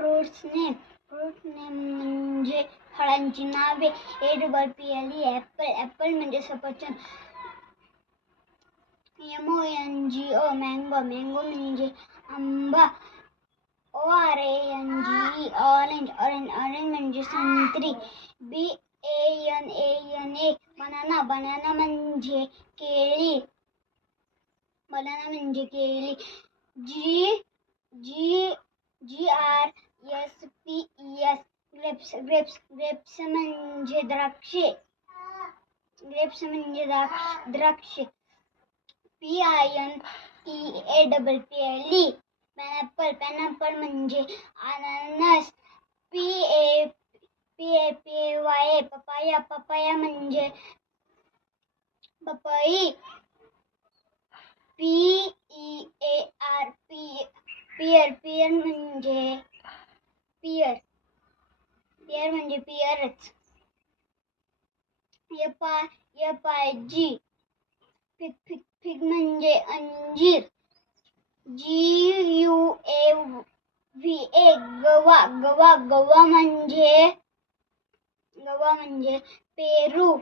Fruit name म्हणजे फळांची नावे. APPLE ॲपल म्हणजे सफरचंद. MONGO मँगो म्हणजे आंबा. ORANGE ऑरेंज म्हणजे संत्री. BANANA म्हणजे केळी. ग्रेप्स म्हणजे द्राक्षे. द्राक्षे. PINEAPPLE पायनॅपल म्हणजे अननस. PAPAY पपाया म्हणजे पपई. पेअर म्हणजे पिअरच. FIG फिग म्हणजे अंजीर. GUAVA गवा म्हणजे पेरू.